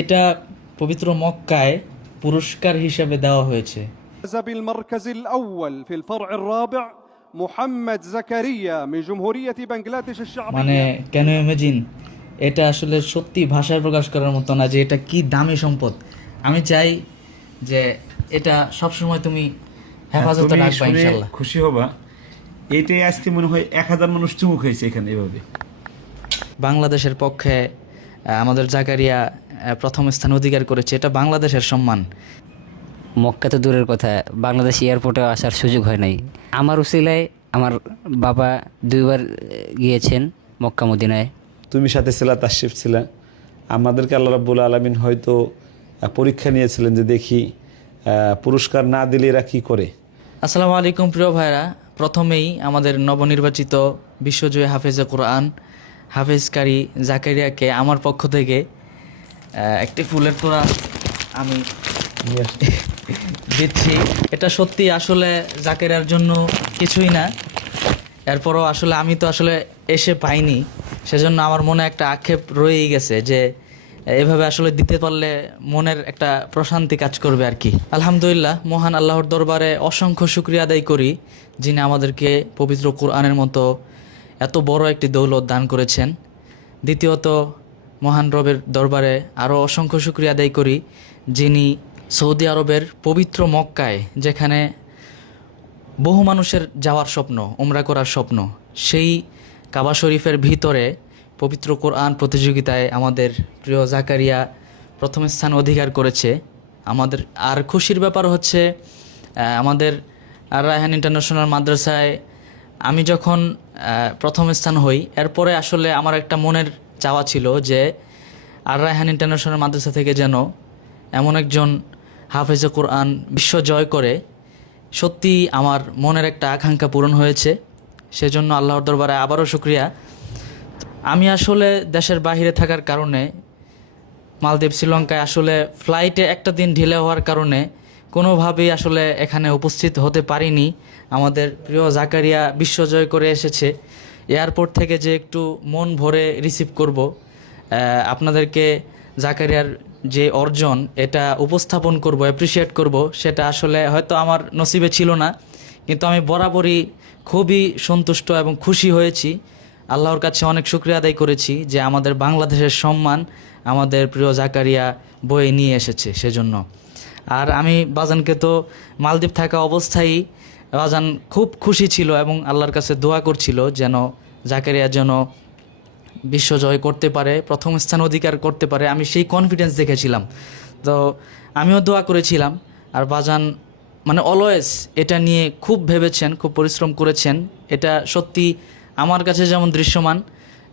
এটা পবিত্র মক্কায় পুরস্কার হিসেবে দেওয়া হয়েছে। فاز بالمركز الأول في الفرع الرابع محمد زكريا من جمهورية بنغلاديش মানে الشعبية. ক্যান ইউ ইমাজিন, এটা আসলে সত্যি ভাষায় প্রকাশ করার মতো না যে এটা কি দামি সম্পদ। আমি চাই যে এটা সবসময় তুমি হেফাজতে তুমি রাখবা শুনে ইনশাল্লাহ। খুশি হবা। এটাই আজকে মনে হয় 1000 মানুষ চুমুক হয়েছে এখানে এভাবে। বাংলাদেশের পক্ষে আমাদের জাকারিয়া প্রথম স্থান অধিকার করেছে, এটা বাংলাদেশের সম্মান। মক্কা তো দূরের কথা, বাংলাদেশ এয়ারপোর্টেও আসার সুযোগ হয় নাই। আমার উসিলায় আমার বাবা 2বার গিয়েছেন মক্কা মদিনায়। তুমি সাথে ছিলা, তাশরিফ ছিলা। আমাদেরকে আল্লাহ রাব্বুল আলামিন হয়তো পরীক্ষা নিয়েছিলেন যে দেখি পুরস্কার না দিলে এরা কী করে। আসসালামু আলাইকুম প্রিয় ভাইরা, প্রথমেই আমাদের নবনির্বাচিত বিশ্বজয়ী হাফেজে কোরআন হাফেজকারী জাকারিয়াকে আমার পক্ষ থেকে একটি ফুলের তোড়া আমি দিচ্ছি। এটা সত্যি আসলে জাকারিয়ার জন্য কিছুই না, এরপরও আসলে আমি তো আসলে এসে পাইনি, সেজন্য আমার মনে একটা আক্ষেপ রয়েই গেছে যে এভাবে আসলে দিতে পারলে মনের একটা প্রশান্তি কাজ করবে আর কি। আলহামদুলিল্লাহ, মহান আল্লাহর দরবারে অসংখ্য শুকরিয়া আদায় করি যিনি আমাদেরকে পবিত্র কোরআনের মতো এত বড় একটি দৌলত দান করেছেন। দ্বিতীয়ত, মহান রবের দরবারে আরও অসংখ্য শুকরিয়া আদায় করি যিনি সৌদি আরবের পবিত্র মক্কায়, যেখানে বহু মানুষের যাওয়ার স্বপ্ন, উমরা করার স্বপ্ন, সেই কাবা শরীফের ভিতরে পবিত্র কোরআন প্রতিযোগিতায় আমাদের প্রিয় জাকারিয়া প্রথম স্থান অধিকার করেছে। আমাদের আর খুশির ব্যাপার হচ্ছে আমাদের আর রায়হান ইন্টারন্যাশনাল মাদ্রাসায় আমি যখন প্রথম স্থান হই, এরপরে আসলে আমার একটা মনের চাওয়া ছিল যে আর রায়হান ইন্টারন্যাশনাল মাদ্রাসা থেকে যেন এমন একজন হাফেজে কোরআন বিশ্ব জয় করে। সত্যি আমার মনের একটা আকাঙ্ক্ষা পূরণ হয়েছে, সেজন্য আল্লাহর দরবারে আবারও শুকরিয়া। আমি আসলে দেশের বাইরে থাকার কারণে, মালদ্বীপ শ্রীলঙ্কায় আসলে ফ্লাইটে একটা দিন ঢিলে হওয়ার কারণে কোনোভাবেই আসলে এখানে উপস্থিত হতে পারিনি। আমাদের প্রিয় জাকারিয়া বিশ্বজয় করে এসেছে, এয়ারপোর্ট থেকে যে একটু মন ভরে রিসিভ করব, আপনাদেরকে জাকারিয়ার যে অর্জন এটা উপস্থাপন করব, অ্যাপ্রিসিয়েট করব, সেটা আসলে হয়তো আমার নসিবে ছিল না, কিন্তু আমি বরাবরই খুবই সন্তুষ্ট এবং খুশি হয়েছি। আল্লাহর কাছে অনেক শুকরিয়া আদায় করেছি যে আমাদের বাংলাদেশের সম্মান আমাদের প্রিয় জাকারিয়া বয়ে নিয়ে এসেছে সেজন্য। আর আমি বাজানকে তো মালদ্বীপ থাকা অবস্থায় বাজান খুব খুশি ছিল এবং আল্লাহর কাছে দোয়া করছিল যেন জাকারিয়া যেন বিশ্বজয় করতে পারে, প্রথম স্থান অধিকার করতে পারে। আমি সেই কনফিডেন্স দেখেছিলাম, তো আমিও দোয়া করেছিলাম। আর বাজান মানে অলওয়েজ এটা নিয়ে খুব ভেবেছেন, খুব পরিশ্রম করেছেন। এটা সত্যি আমার কাছে যেমন দৃশ্যমান,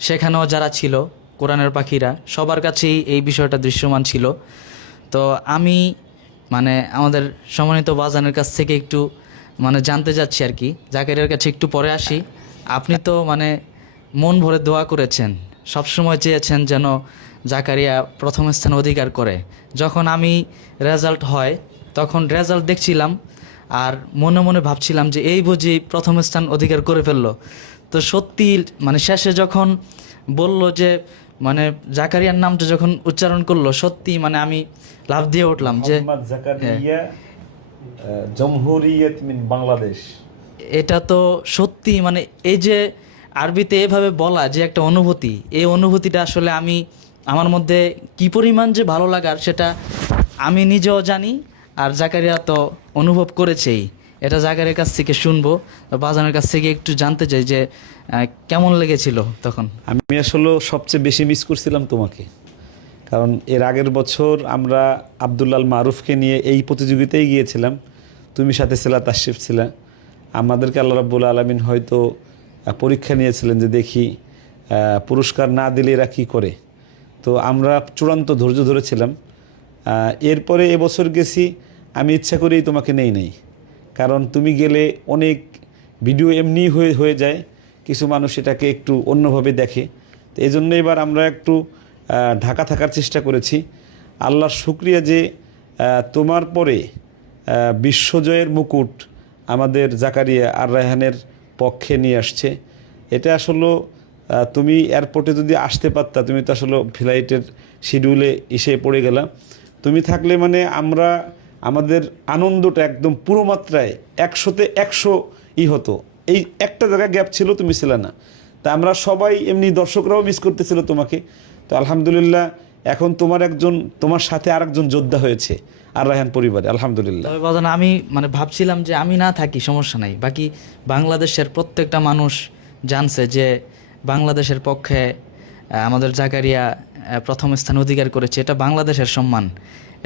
সেখানেও যারা ছিল কোরআনের পাখিরা সবার কাছেই এই বিষয়টা দৃশ্যমান ছিল। তো আমি মানে আমাদের সম্মানিত বাজানের কাছ থেকে একটু মানে জানতে যাচ্ছি আর কি, জাকারিয়ার কাছে একটু পরে আসি। আপনি তো মানে মন ভরে দোয়া করেছেন, সবসময় চেয়েছেন যেন জাকারিয়া প্রথম স্থান অধিকার করে। যখন আমি রেজাল্ট হয় তখন রেজাল্ট দেখছিলাম আর মনে মনে ভাবছিলাম যে এই বুঝি প্রথম স্থান অধিকার করে ফেললো। তো সত্যি মানে শেষে যখন বলল যে মানে জাকারিয়ার নামটা যখন উচ্চারণ করলো, সত্যি মানে আমি লাফ দিয়ে উঠলাম যে মোহাম্মদ জাকারিয়া জমহুরিয়ত মিন বাংলাদেশ। এটা তো সত্যি মানে এই যে আরবিতে এভাবে বলা যে একটা অনুভূতি, এই অনুভূতিটা আসলে আমি আমার মধ্যে কি পরিমাণ যে ভালো লাগার সেটা আমি নিজেও জানি, আর জাকারিয়া তো অনুভব করেছেই। এটা জাকারিয়ার কাছ থেকে শুনবো, বাজানের কাছ থেকে একটু জানতে চাই যে কেমন লেগেছিল তখন। আমি আসলে সবচেয়ে বেশি মিস করছিলাম তোমাকে, কারণ এর আগের বছর আমরা আব্দুল্লাল মারুফকে নিয়ে এই প্রতিযোগিতায় গিয়েছিলাম। তুমি সাথে ছিলা, তাশরিফ ছিলা। আমাদেরকে আল্লাহ রাব্বুল আলামিন হয়তো পরীক্ষা নিয়েছিলেন যে দেখি পুরস্কার না দিলে এরা কী করে। তো আমরা চূড়ান্ত ধৈর্য ধরেছিলাম। এরপরে এবছর গেছি, আমি ইচ্ছা করেই তোমাকে নেই, কারণ তুমি গেলে অনেক ভিডিও এমনি হয়ে যায়, কিছু মানুষ এটাকে একটু অন্যভাবে দেখে। তো এই জন্য এবার আমরা একটু ঢাকা থাকার চেষ্টা করেছি। আল্লাহর শুকরিয়া যে তোমার পরে বিশ্বজয়ের মুকুট আমাদের জাকারিয়া আর রায়হানের পক্ষে নিয়ে আসছে। এটা আসলে তুমি এয়ারপোর্টে যদি আসতে পারতা, তুমি তো আসলে ফ্লাইটের শিডিউলে এসে পড়ে গেলাম। তুমি থাকলে মানে আমরা আমাদের আনন্দটা একদম পুরো মাত্রায় 100-তে 100 হতো। এই একটা জায়গায় গ্যাপ ছিল, তুমি ছিলে না। তা আমরা সবাই এমনি দর্শকরাও মিস করতেছিল তোমাকে। তো আলহামদুলিল্লাহ এখন তোমার সাথে আরেকজন যোদ্ধা হয়েছে আর রায়হান পরিবারে, আলহামদুলিল্লাহ। তবে বাজান আমি মানে ভাবছিলাম যে আমি না থাকি সমস্যা নাই, বাকি বাংলাদেশের প্রত্যেকটা মানুষ জানছে যে বাংলাদেশের পক্ষে আমাদের জাকারিয়া প্রথম স্থান অধিকার করেছে। এটা বাংলাদেশের সম্মান,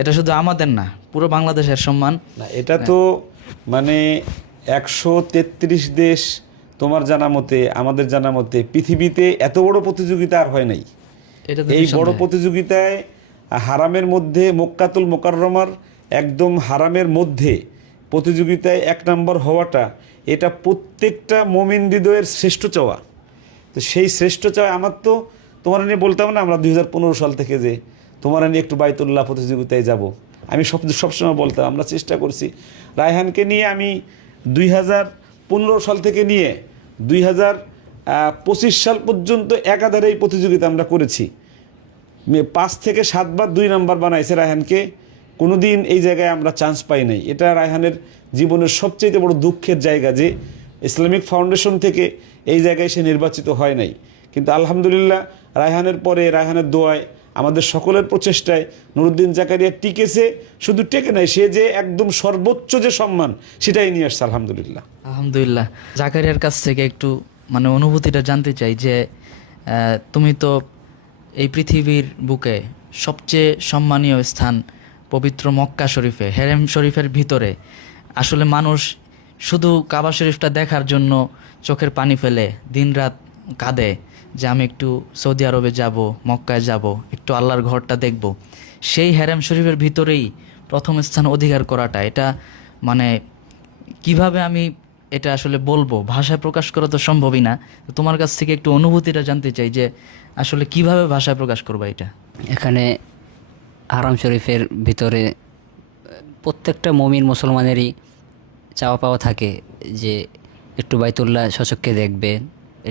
এটা শুধু আমাদের না, পুরো বাংলাদেশের সম্মান। না, এটা তো মানে 133 দেশ, তোমার জানা মতে আমাদের জানা মতে পৃথিবীতে এত বড় প্রতিযোগিতা আর হয় নাই। এটা তো এই বড় নিঃসন্দেহে। প্রতিযোগিতায় হারামের মধ্যে, মক্কাতুল মোকাররমার একদম হারামের মধ্যে প্রতিযোগিতায় 1 নম্বর হওয়াটা, এটা প্রত্যেকটা মুমিন হৃদয়ের শ্রেষ্ঠ চাওয়া। তো সেই শ্রেষ্ঠ চাওয়া আমার তো তোমার নিয়ে বলতাম না, আমরা 2015 সাল থেকে যে তোমার নিয়ে একটু বাইতুল্লাহ প্রতিযোগিতায় যাব, আমি সবসময় বলতাম আমরা চেষ্টা করছি। রায়হানকে নিয়ে আমি 2015 সাল থেকে নিয়ে 2025 সাল পর্যন্ত একাধারে এই প্রতিযোগিতা আমরা করেছি। 5 থেকে 7 বার 2 নাম্বার বানাইছে রায়হানকে, কোনোদিন এই জায়গায় আমরা চান্স পাই নাই। এটা রায়হানের জীবনের সবচেয়ে বড় দুঃখের জায়গা যে ইসলামিক ফাউন্ডেশন থেকে এই জায়গায় সে নির্বাচিত হয় নাই। কিন্তু আলহামদুলিল্লাহ রায়হানের পরে, রায়হানের দোয়ায়, আমাদের সকলের প্রচেষ্টায় নুরুদ্দিন জাকারিয়া টিকেছে। শুধু টেকে নাই, সে যে একদম সর্বোচ্চ যে সম্মান সেটাই নিয়ে আসছে আলহামদুলিল্লাহ। আলহামদুলিল্লাহ। জাকারিয়ার কাছ থেকে একটু মানে অনুভূতিটা জানতে চাই যে তুমি তো এই পৃথিবীর বুকে সবচেয়ে সম্মানীয় স্থান পবিত্র মক্কা শরীফে, হেরেম শরীফের ভিতরে আসলে মানুষ শুধু কাবা শরীফটা দেখার জন্য চোখের পানি ফেলে দিনরাত কাঁদে যে আমি একটু সৌদি আরবে যাব, মক্কায় যাব, একটু আল্লাহর ঘরটা দেখব। সেই হেরেম শরীফের ভিতরেই প্রথম স্থান অধিকার করাটা, এটা মানে কিভাবে আমি এটা আসলে বলবো, ভাষায় প্রকাশ করা তো সম্ভবই না। তো তোমার কাছ থেকে একটু অনুভূতিটা জানতে চাই যে আসলে কিভাবে ভাষায় প্রকাশ করবা এটা। এখানে হারাম শরীফের ভিতরে প্রত্যেকটা মুমিন মুসলমানেরই চাওয়া পাওয়া থাকে যে একটু বাইতুল্লাহ সচক্ষে দেখবে,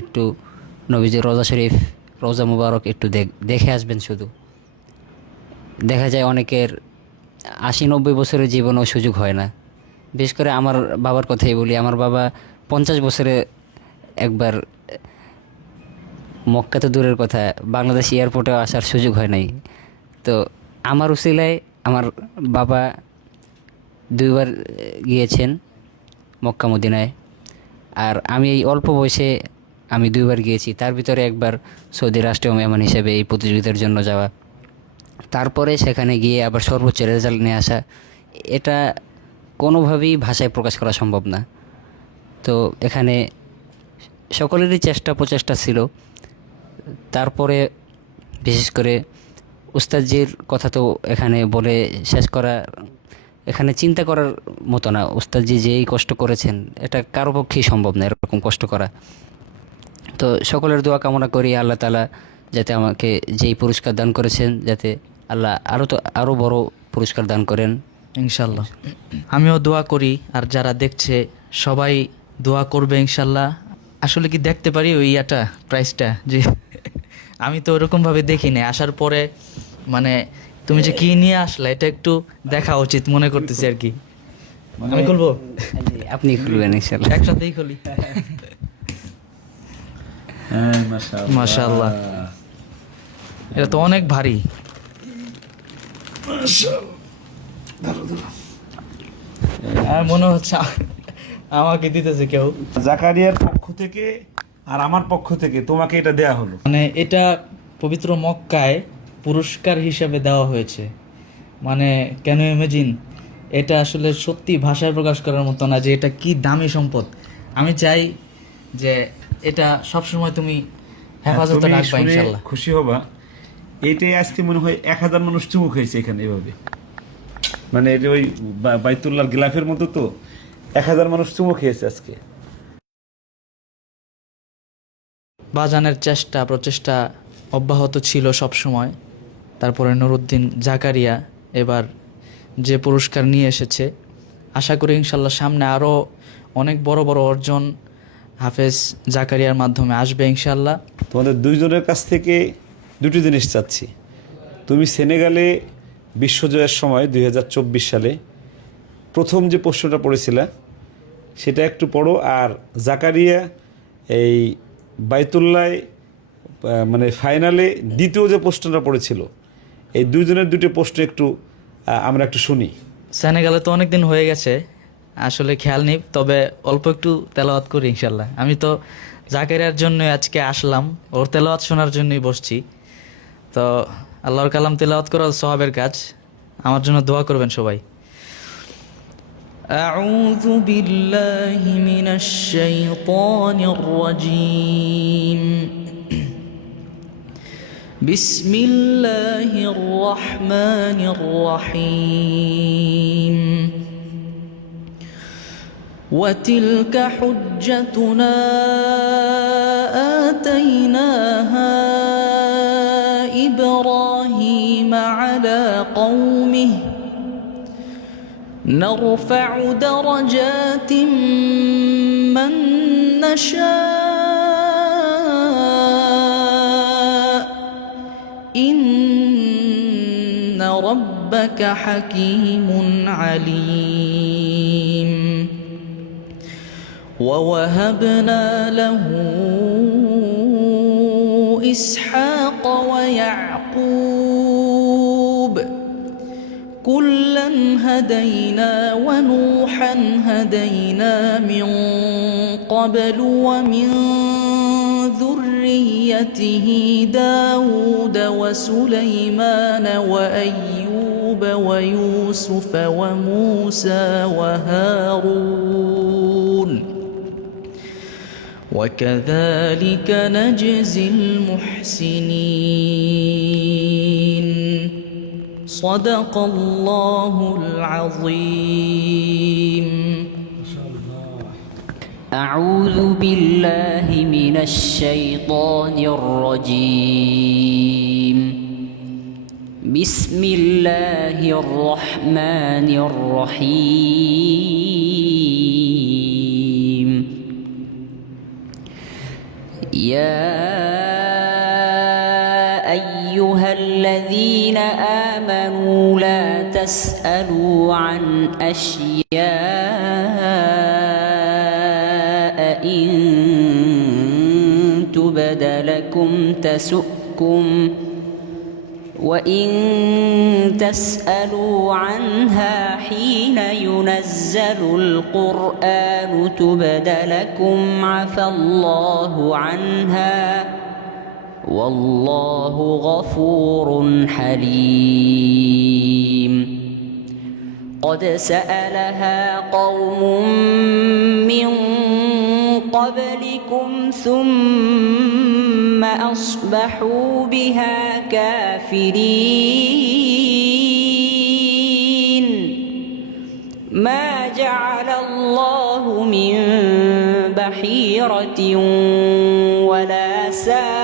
একটু নবীজির রোজা শরীফ, রোজা মুবারক একটু দেখে আসবেন। শুধু দেখা যায় অনেকের 80-90 বছরের জীবনেও সুযোগ হয় না। বিশেষ করে আমার বাবার কথাই বলি, আমার বাবা 50 বছরে একবার, মক্কা তো দূরের কথা, বাংলাদেশ এয়ারপোর্টেও আসার সুযোগ হয় নাই। তো আমার উসিলায় আমার বাবা 2 বার গিয়েছেন মক্কা মদিনায়, আর আমি এই অল্প বয়সে আমি 2 বার গিয়েছি। তার ভিতরে একবার সৌদি রাষ্ট্রীয় মেহমান হিসেবে এই প্রতিযোগিতার জন্য যাওয়া, তারপরে সেখানে গিয়ে আবার সর্বোচ্চ রেজাল্ট নিয়ে আসা, এটা কোনোভাবেই ভাষায় প্রকাশ করা সম্ভব না। তো এখানে সকলেরই চেষ্টা প্রচেষ্টা ছিল। তারপরে বিশেষ করে উস্তাদজির কথা তো এখানে বলে শেষ করা, এখানে চিন্তা করার মতো না। উস্তাদজি যেই কষ্ট করেছেন এটা কারো পক্ষেই সম্ভব না এরকম কষ্ট করা। তো সকলের দোয়া কামনা করি আল্লাহ তাআলা যাতে আমাকে যেই পুরস্কার দান করেছেন, যাতে আল্লাহ আরও বড় পুরস্কার দান করেন ইনশাল্লাহ। আমিও দোয়া করি, আর যারা দেখছে সবাই দোয়া করবে ইনশাল্লাহ। আসলে কি দেখতে পারি ওই প্রাইসটা? যে আমি তো ওরকমভাবে দেখি না, আসার পরে মানে তুমি যে কি নিয়ে আসলে এটা একটু দেখা উচিত মনে করতেছি আর কি। আমি খুলবো? আপনি খুলবেন ইনশাল্লাহ। একসাথেই খুলি। মাশাআল্লাহ, এটা তো অনেক ভারী। আর মনে হচ্ছে আমাকে দিতেছে কেউ। জাকারিয়ার পক্ষ থেকে আর আমার পক্ষ থেকে তোমাকে এটা দেয়া হলো। মানে এটা পবিত্র মক্কায় পুরস্কার হিসেবে দেওয়া হয়েছে। মানে কেন ইমাজিন, এটা আসলে সত্যি ভাষায় প্রকাশ করার মতো না যে এটা কি দামি সম্পদ। আমি চাই যে এটা সবসময় তুমি হেফাজতে রাখবা ইনশাআল্লাহ। খুশি হবা, এইটাই আজকে মনে হয় 1000 মানুষ চুমুক হয়েছে এখানে এভাবে। মানে এটা ওই বাইতুল্লাহর গিলাফের মতো, তো 1000 মানুষ চুমুক খেয়েছে আজকে। বাজানের চেষ্টা প্রচেষ্টা অব্যাহত ছিল সব সময়। তারপরে নুরুদ্দিন জাকারিয়া এবার যে পুরস্কার নিয়ে এসেছে, আশা করি ইনশাল্লাহ সামনে আরও অনেক বড় বড় অর্জন হাফেজ জাকারিয়ার মাধ্যমে আসবে ইনশাল্লাহ। তোমাদের দুইজনের কাছ থেকে দুটি জিনিস চাচ্ছি। তুমি সেনেগালে বিশ্বজয়ের সময় 2024 সালে প্রথম যে প্রশ্নটা পড়েছিলা সেটা একটু পড়ো, আর জাকারিয়া এই বাইতুল্লায় মানে ফাইনালে দ্বিতীয় যে প্রশ্নটা পড়েছিল, এই দুইজনের দুটো প্রশ্ন একটু আমরা একটু শুনি। সেনেগালে তো অনেক দিন হয়ে গেছে, আসলে খেয়াল নেই, তবে অল্প একটু তেলাওয়াত করি ইনশাল্লাহ। আমি তো জাকেরিয়ার জন্য আজকে আসলাম, ওর তেলাওয়াত শোনার জন্যই বসছি। তো আল্লাহর কালাম তেলাওয়াত করা সওয়াবের কাজ, আমার জন্য দোয়া করবেন সবাই। أعوذ بالله من الشيطان الرجيم بسم الله الرحمن الرحيم وتلك حجتنا آتيناها إبراهيم على قومه نرفع درجات من نشاء إن ربك حكيم عليم ووهبنا له إسحاق ويعقوب كلا هدينا ونوحا هدينا من قبل ومن ذريته داود وسليمان وأيوب ويوسف وموسى وهارون وكذلك نجزي المحسنين صدق الله العظيم. أعوذ بالله من الشيطان الرجيم. بسم الله الرحمن الرحيم. يا أيها الذين آمنوا لا تسألوا عن أشياء إن تبد لكم تسؤكم وإن تسألوا عنها حين ينزل القرآن تبد لكم عفى الله عنها والله غفور حليم. قد سألها قوم من قبلكم ثم أصبحوا بها كافرين. ما جعل الله من بحيرة ولا سائبة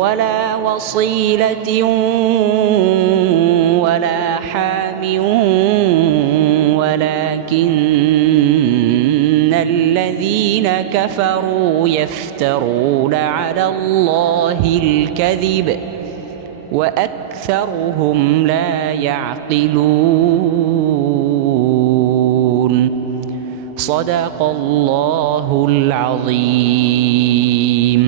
ولا وصيلة ولا حام ولكن الذين كفروا يفترون على الله الكذب وأكثرهم لا يعقلون. صدق الله العظيم.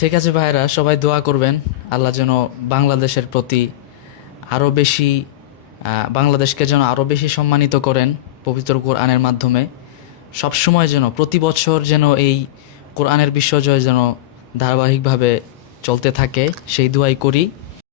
ঠিক আছে ভাইরা, সবাই দোয়া করবেন আল্লাহ যেন বাংলাদেশের প্রতি আরও বেশি বাংলাদেশকে যেন আরও বেশি সম্মানিত করেন পবিত্র কোরআনের মাধ্যমে। সবসময় যেন প্রতি বছর যেন এই কোরআনের বিশ্বজয় যেন ধারাবাহিকভাবে চলতে থাকে, সেই দোয়াই করি।